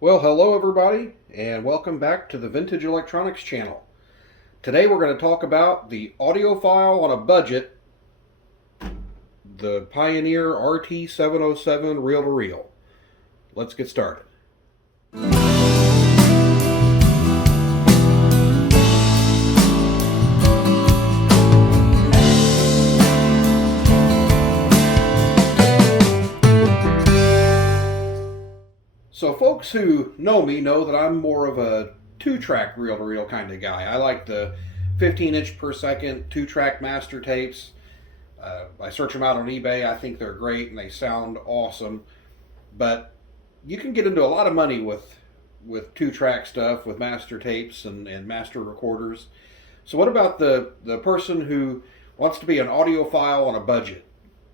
Well, hello everybody, and welcome back to the Vintage Electronics channel. Today we're going to talk about the audiophile on a budget, the Pioneer RT-707 reel-to-reel. Let's get started. So folks who know me know that I'm more of a two-track reel-to-reel kind of guy. I like the 15-inch per second two-track master tapes. I search them out on eBay. I think they're great and they sound awesome. But you can get into a lot of money with two-track stuff, with master tapes and master recorders. So what about the person who wants to be an audiophile on a budget?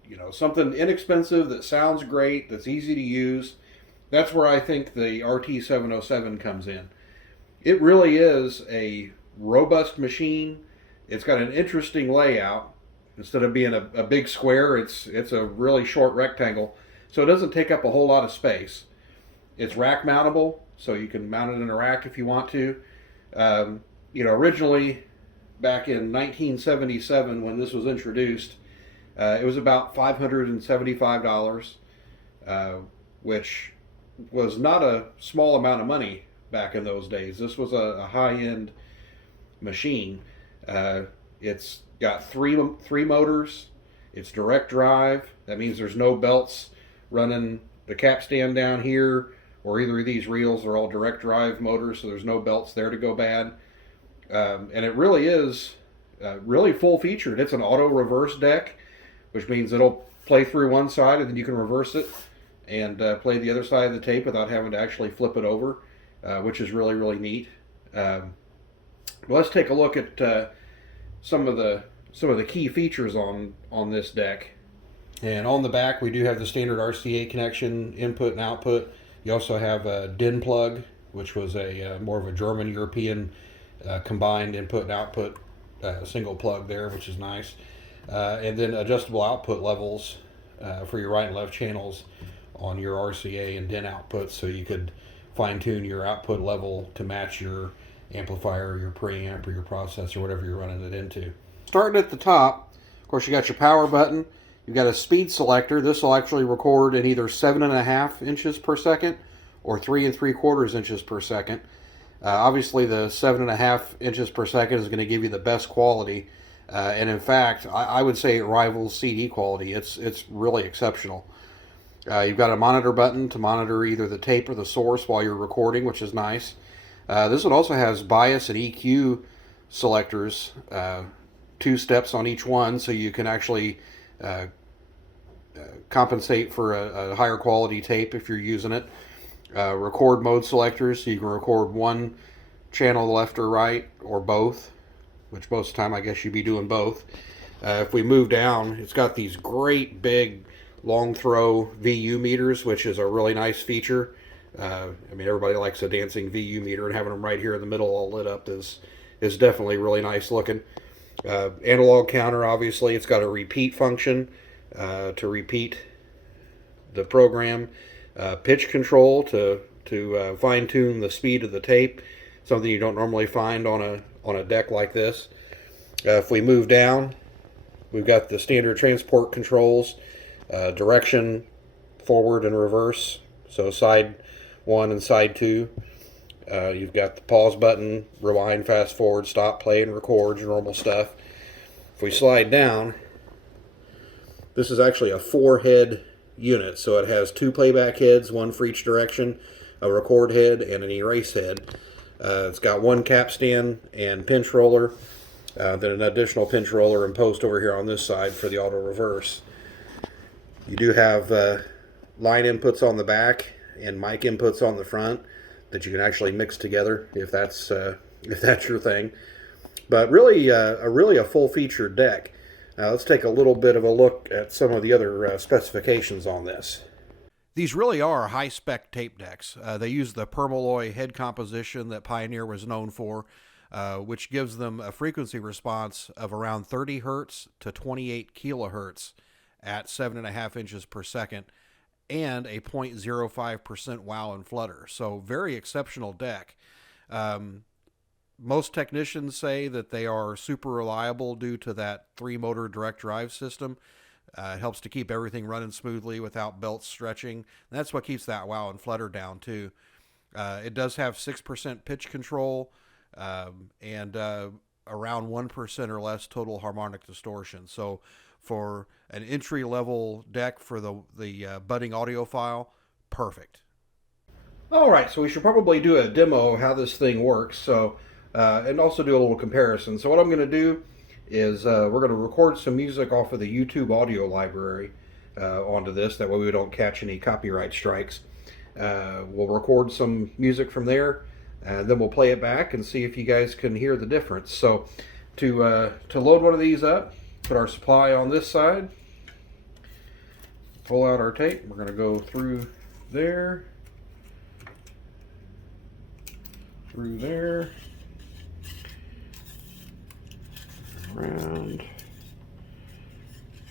You know, something inexpensive that sounds great, that's easy to use. That's where I think the RT-707 comes in. It really is a robust machine. It's got an interesting layout. Instead of being a big square, it's a really short rectangle, so it doesn't take up a whole lot of space. It's rack mountable, so you can mount it in a rack if you want to. Originally, back in 1977, when this was introduced, it was about $575, which was not a small amount of money back in those days. This was a high-end machine. It's got three motors. It's direct drive. That means there's no belts running the capstan down here or either of these reels. They're all direct drive motors, so there's no belts there to go bad. And it really is really full featured. It's an auto reverse deck, which means it'll play through one side and then you can reverse it and play the other side of the tape without having to actually flip it over, which is really, really neat. Let's take a look at some of the key features on this deck. And on the back, we do have the standard RCA connection, input and output. You also have a DIN plug, which was a more of a German European combined input and output single plug there, which is nice. And then adjustable output levels for your right and left channels on your RCA and DIN outputs, so you could fine tune your output level to match your amplifier, your preamp, or your processor, whatever you're running it into. Starting at the top, of course, you got your power button. You've got a speed selector. This will actually record in either 7.5 inches per second or 3 3/4 inches per second. Obviously, the 7.5 inches per second is going to give you the best quality, and in fact, I would say it rivals CD quality. It's really exceptional. You've got a monitor button to monitor either the tape or the source while you're recording, which is nice. This one also has bias and EQ selectors, 2 steps on each one, so you can actually compensate for a higher quality tape if you're using it. Record mode selectors, so you can record one channel left or right, or both, which most of the time I guess you'd be doing both. If we move down, it's got these great big long throw VU meters, which is a really nice feature. Everybody likes a dancing VU meter, and having them right here in the middle all lit up is definitely really nice looking. Analog counter, obviously, it's got a repeat function to repeat the program. Pitch control to fine tune the speed of the tape, something you don't normally find on a deck like this. If we move down, we've got the standard transport controls. Direction, forward and reverse, so side 1 and side 2. You've got the pause button, rewind, fast forward, stop, play, and record, your normal stuff. If we slide down, this is actually a 4-head unit, so it has 2 playback heads, 1 for each direction, a record head, and an erase head. It's got 1 capstan and pinch roller, then an additional pinch roller and post over here on this side for the auto reverse. You do have line inputs on the back and mic inputs on the front that you can actually mix together if that's your thing. But really, a full-featured deck. Now let's take a little bit of a look at some of the other specifications on this. These really are high-spec tape decks. They use the permalloy head composition that Pioneer was known for, which gives them a frequency response of around 30 hertz to 28 kilohertz at 7.5 inches per second, and a 0.05% wow and flutter. So very exceptional deck. Most technicians say that they are super reliable due to that 3-motor direct drive system. It helps to keep everything running smoothly without belts stretching. And that's what keeps that wow and flutter down too. It does have 6% pitch control and around 1% or less total harmonic distortion. So for an entry-level deck for the budding audiophile, perfect. All right, so we should probably do a demo of how this thing works. So and also do a little comparison. So what I'm going to do is we're going to record some music off of the YouTube audio library onto this. That way we don't catch any copyright strikes. We'll record some music from there, and then we'll play it back and see if you guys can hear the difference. So to load one of these up, put our supply on this side, pull out our tape. We're going to go through there, through there, around,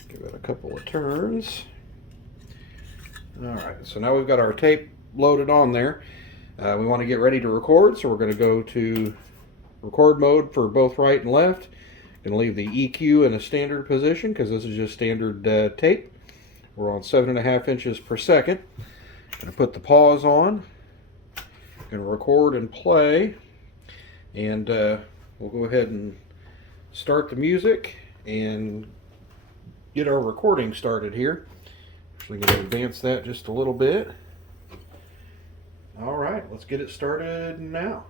give it a couple of turns. Alright, so now we've got our tape loaded on there. We want to get ready to record, so we're going to go to record mode for both right and left. Going to leave the EQ in a standard position because this is just standard tape. We're on 7.5 inches per second. Going to put the pause on. Going to record and play, and we'll go ahead and start the music and get our recording started here. Actually going to advance that just a little bit. All right, let's get it started now.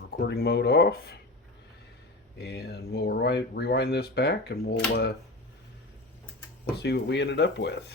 Recording mode off, and we'll rewind this back, and we'll see what we ended up with.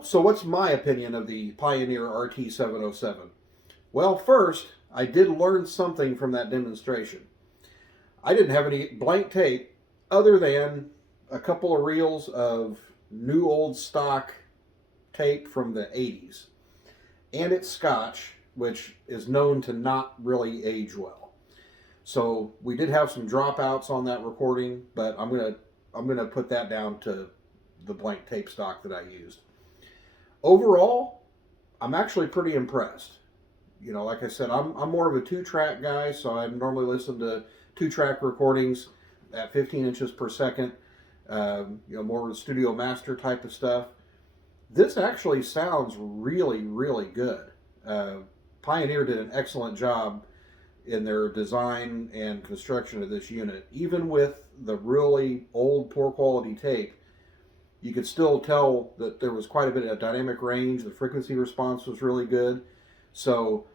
Well, so what's my opinion of the Pioneer RT-707? Well, first, I did learn something from that demonstration. I didn't have any blank tape other than a couple of reels of new old stock tape from the 80s. And it's Scotch, which is known to not really age well. So we did have some dropouts on that recording, but I'm gonna put that down to the blank tape stock that I used. Overall, I'm actually pretty impressed. You know, like I said, I'm more of a 2-track guy, so I normally listen to 2-track recordings at 15 inches per second. You know, more studio master type of stuff. This actually sounds really, really good. Pioneer did an excellent job in their design and construction of this unit. Even with the really old, poor quality tape, you could still tell that there was quite a bit of dynamic range. The frequency response was really good. So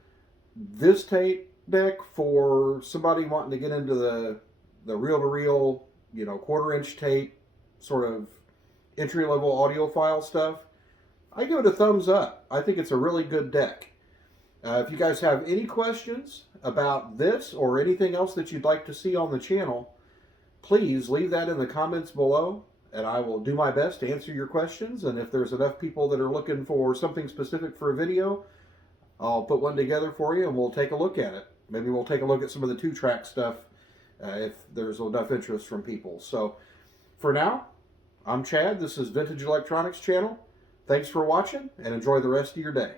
this tape deck, for somebody wanting to get into the reel-to-reel, you know, 1/4-inch tape, sort of entry-level audiophile stuff, I give it a thumbs up. I think it's a really good deck. If you guys have any questions about this or anything else that you'd like to see on the channel, please leave that in the comments below, and I will do my best to answer your questions. And if there's enough people that are looking for something specific for a video, I'll put one together for you and we'll take a look at it. Maybe we'll take a look at some of the 2-track stuff if there's enough interest from people. So for now, I'm Chad. This is Vintage Electronics Channel. Thanks for watching and enjoy the rest of your day.